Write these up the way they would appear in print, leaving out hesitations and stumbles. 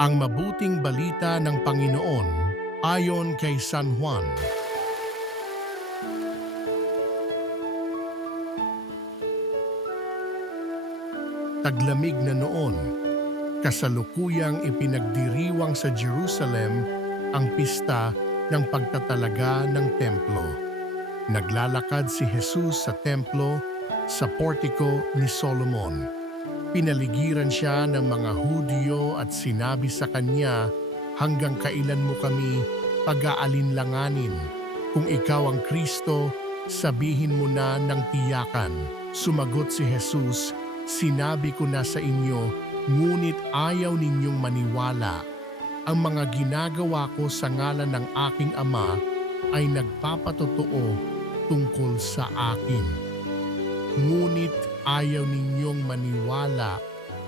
Ang mabuting balita ng Panginoon ayon kay San Juan. Taglamig na noon, kasalukuyang ipinagdiriwang sa Jerusalem ang pista ng pagtatalaga ng templo. Naglalakad si Jesus sa templo sa portiko ni Solomon. Pinaligiran siya ng mga Hudyo at sinabi sa kanya, "Hanggang kailan mo kami pag-aalinlanganin? Kung ikaw ang Kristo, sabihin mo na ng tiyakan." Sumagot si Jesus, "Sinabi ko na sa inyo, ngunit ayaw ninyong maniwala. Ang mga ginagawa ko sa ngalan ng aking Ama ay nagpapatotoo tungkol sa akin. Ngunit ayaw ninyong maniwala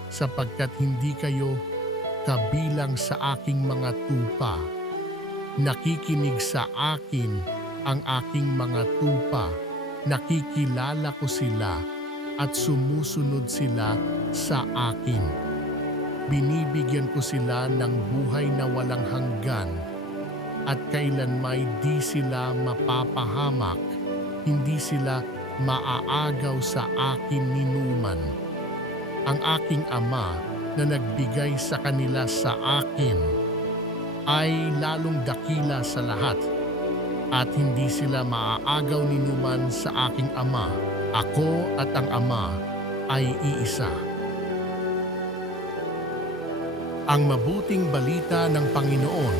sapagkat hindi kayo kabilang sa aking mga tupa. Nakikinig sa akin ang aking mga tupa. Nakikilala ko sila at sumusunod sila sa akin. Binibigyan ko sila ng buhay na walang hanggan at kailanmay di sila mapapahamak, hindi sila maaagaw sa akin ninuman. Ang aking Ama na nagbigay sa kanila sa akin ay lalong dakila sa lahat at hindi sila maaagaw ninuman sa aking Ama. Ako at ang Ama ay iisa." Ang mabuting balita ng Panginoon